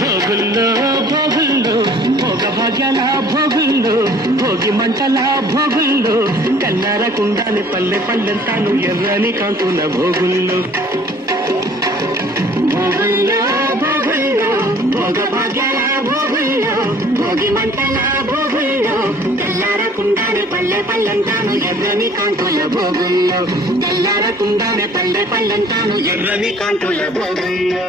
భోగుల్లో భోగుల్లో భోగ భాగ్యాల భోగుల్లో భోగి మంటల భోగుల్లో తెల్లారకుండానే పల్లె పల్లెంతాను ఎర్రని కాంతుల భోగుల్లో భోగుల్లో భోగుల్లో భోగ భాగ్యాల భోగుల్లో భోగి మంటల భోగుల్లో తెల్లారకుండానే పల్లె పల్లెంతాను ఎర్రని కాంతుల భోగుల్లో తెల్లారకుండానే పల్లె పల్లెంతాను ఎర్రని కాంతుల భోగుల్లో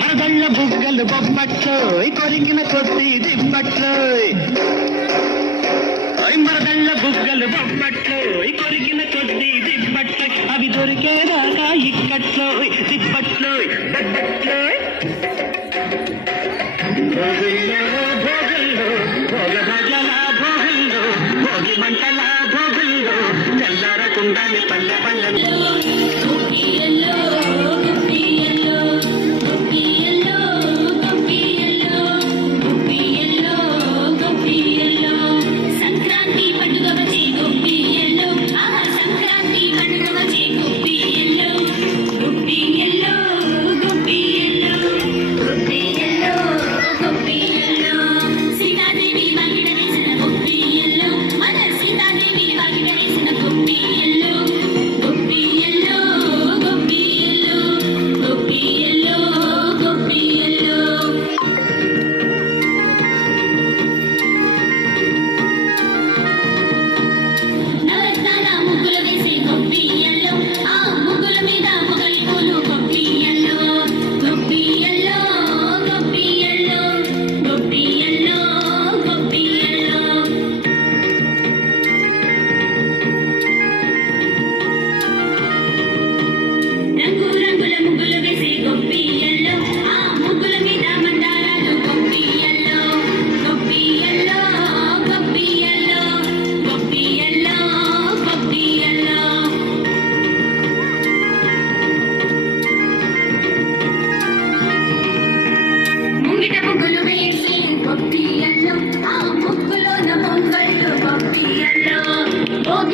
మరదళ్ళ బుగ్గలు బొబ్బట్లోయ్ కొరికిన కొద్ది దిబ్బట్లోయ్ మరదళ్ళ బుగ్గలు బొబ్బట్లోయ్ కొరికిన కొద్ది దిబ్బట్లోయ్ అవి దొరికేదాకా ఇక్కట్లోయ్ దిబ్బట్లోయ్ బొబ్బట్లోయ్ భోగుల్లో భోగుల్లో భోగ భాగ్యాల భోగుల్లో భోగి మంటల భోగుల్లో తెల్లారకుండానే పల్లె పల్లె సీతాదేవి